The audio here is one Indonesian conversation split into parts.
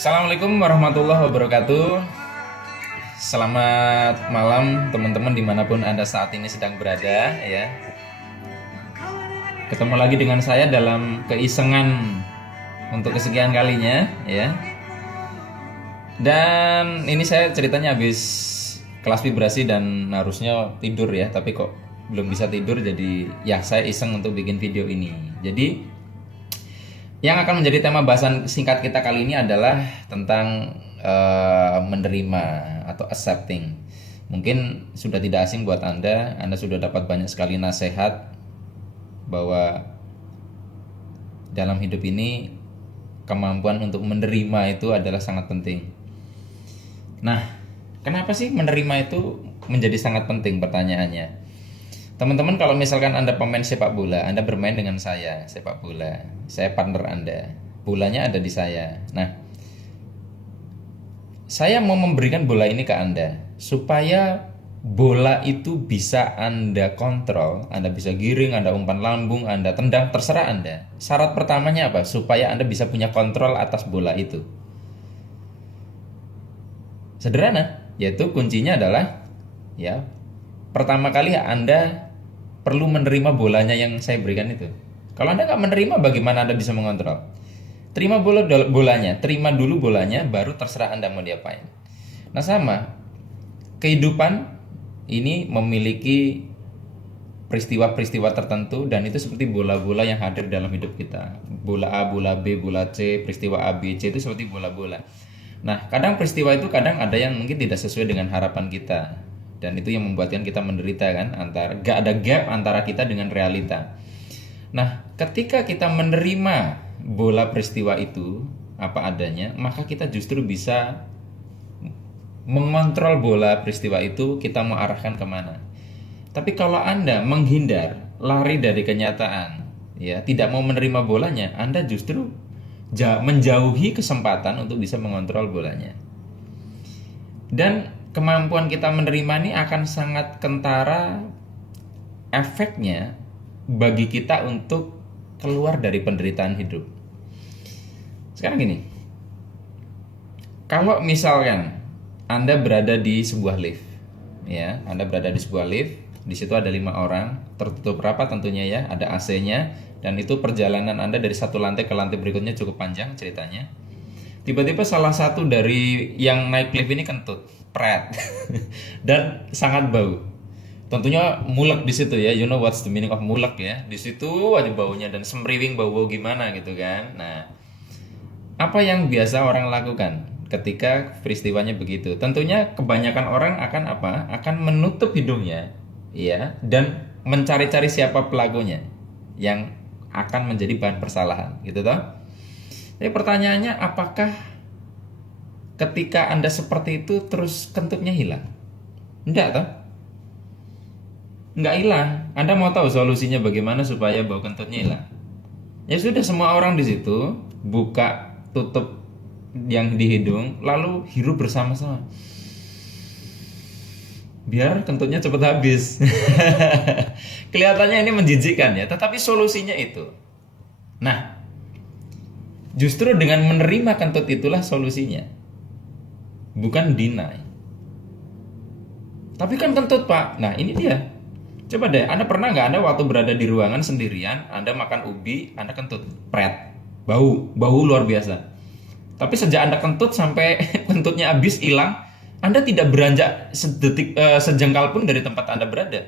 Assalamualaikum warahmatullahi wabarakatuh. Selamat malam teman-teman dimanapun Anda saat ini sedang berada ya. Ketemu lagi dengan saya dalam keisengan untuk kesekian kalinya ya. Dan ini saya ceritanya habis kelas vibrasi dan harusnya tidur ya, tapi kok belum bisa tidur, jadi ya saya iseng untuk bikin video ini. Jadi yang akan menjadi tema bahasan singkat kita kali ini adalah tentang menerima atau accepting. Mungkin sudah tidak asing buat Anda sudah dapat banyak sekali nasihat bahwa dalam hidup ini kemampuan untuk menerima itu adalah sangat penting. Nah, kenapa sih menerima itu menjadi sangat penting pertanyaannya? Teman-teman, kalau misalkan Anda pemain sepak bola, Anda bermain dengan saya sepak bola, saya partner Anda, bolanya ada di saya. Nah, saya mau memberikan bola ini ke Anda supaya bola itu bisa Anda kontrol, Anda bisa giring, Anda umpan lambung, Anda tendang, terserah Anda. Syarat pertamanya apa? Supaya Anda bisa punya kontrol atas bola itu. Sederhana, yaitu kuncinya adalah ya, pertama kali Anda perlu menerima bolanya yang saya berikan itu. Kalau Anda nggak menerima, bagaimana Anda bisa mengontrol? Terima bolanya, terima dulu bolanya, baru terserah Anda mau diapain. Nah sama, kehidupan ini memiliki peristiwa-peristiwa tertentu, dan itu seperti bola-bola yang hadir dalam hidup kita. Bola A, bola B, bola C, peristiwa A, B, C itu seperti bola-bola. Nah, kadang peristiwa itu kadang ada yang mungkin tidak sesuai dengan harapan kita. Dan itu yang membuatkan kita menderita kan, gak ada gap antara kita dengan realita. Nah, ketika kita menerima bola peristiwa itu apa adanya, maka kita justru bisa mengontrol bola peristiwa itu, kita mau arahkan kemana. Tapi kalau Anda menghindar, lari dari kenyataan, ya tidak mau menerima bolanya, Anda justru menjauhi kesempatan untuk bisa mengontrol bolanya. Dan kemampuan kita menerima ini akan sangat kentara efeknya bagi kita untuk keluar dari penderitaan hidup. Sekarang gini, kalau misalkan Anda berada di sebuah lift, ya, Anda berada di sebuah lift, di situ ada 5 orang, tertutup rapat tentunya ya, ada AC-nya, dan itu perjalanan Anda dari satu lantai ke lantai berikutnya cukup panjang ceritanya. Tiba-tiba salah satu dari yang naik lift ini kentut, pret, dan sangat bau. Tentunya mulek di situ ya, you know what's the meaning of mulek ya. Di situ aja baunya dan semriwing bau-bau gimana gitu kan. Nah, apa yang biasa orang lakukan ketika peristiwanya begitu? Tentunya kebanyakan orang akan apa? Akan menutup hidungnya, ya, dan mencari-cari siapa pelakunya yang akan menjadi bahan persalahan, gitu toh. Jadi pertanyaannya, apakah ketika Anda seperti itu terus kentutnya hilang? Enggak toh? Enggak hilang. Anda mau tahu solusinya bagaimana supaya bau kentutnya hilang? Ya sudah, semua orang di situ buka tutup yang di hidung, lalu hirup bersama-sama. Biar kentutnya cepat habis. Kelihatannya ini menjijikkan ya, tetapi solusinya itu. Nah, justru dengan menerima kentut itulah solusinya, bukan deny. Tapi kan kentut Pak, nah ini dia. Coba deh, Anda pernah nggak Anda waktu berada di ruangan sendirian, Anda makan ubi, Anda kentut, pret, bau luar biasa. Tapi sejak Anda kentut sampai kentutnya habis hilang, Anda tidak beranjak sejengkal pun dari tempat Anda berada.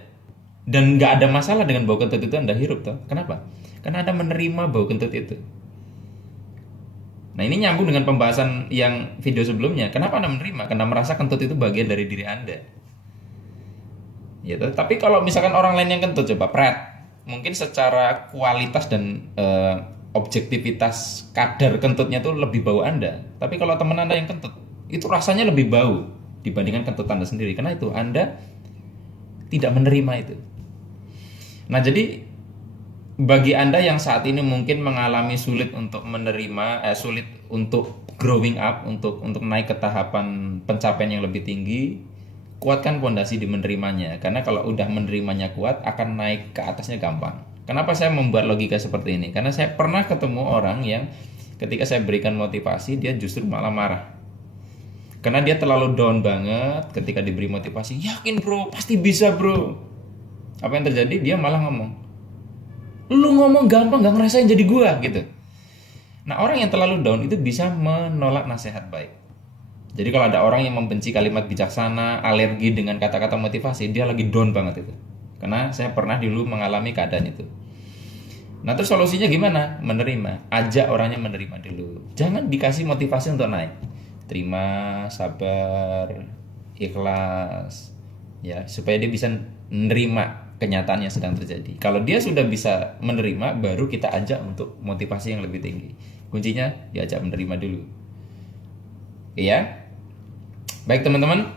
Dan nggak ada masalah dengan bau kentut itu Anda hirup toh. Kenapa? Karena Anda menerima bau kentut itu. Nah, ini nyambung dengan pembahasan yang video sebelumnya. Kenapa Anda menerima? Karena merasa kentut itu bagian dari diri Anda. Ya, tapi kalau misalkan orang lain yang kentut, coba pret, mungkin secara kualitas dan objektivitas kadar kentutnya itu lebih bau Anda. Tapi kalau teman Anda yang kentut, itu rasanya lebih bau dibandingkan kentut Anda sendiri. Karena itu Anda tidak menerima itu. Nah, jadi bagi Anda yang saat ini mungkin mengalami sulit untuk menerima, sulit untuk growing up, untuk naik ke tahapan pencapaian yang lebih tinggi, kuatkan pondasi di menerimanya. Karena kalau udah menerimanya kuat, akan naik ke atasnya gampang. Kenapa saya membuat logika seperti ini? Karena saya pernah ketemu orang yang ketika saya berikan motivasi, dia justru malah marah. Karena dia terlalu down banget ketika diberi motivasi. Yakin bro, pasti bisa bro. Apa yang terjadi? Dia malah ngomong, lu ngomong gampang, gak ngerasain jadi gua gitu. Nah, orang yang terlalu down itu bisa menolak nasihat baik. Jadi kalau ada orang yang membenci kalimat bijaksana, alergi dengan kata-kata motivasi, dia lagi down banget itu. Karena saya pernah dulu mengalami keadaan itu. Nah, terus solusinya gimana? Menerima. Ajak orangnya menerima dulu. Jangan dikasih motivasi untuk naik. Terima, sabar, ikhlas, ya, supaya dia bisa menerima kenyataan yang sedang terjadi. Kalau dia sudah bisa menerima, baru kita ajak untuk motivasi yang lebih tinggi. Kuncinya diajak menerima dulu. Iya. Baik teman-teman,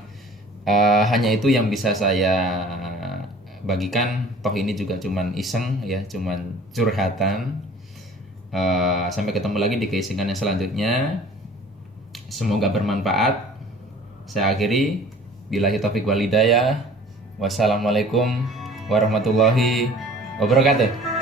hanya itu yang bisa saya bagikan. Toh ini juga cuman iseng ya, cuman curhatan. Sampai ketemu lagi di casingan yang selanjutnya. Semoga bermanfaat. Saya akhiri. Billahi taufik wal hidayah. Wassalamualaikum warahmatullahi wabarakatuh.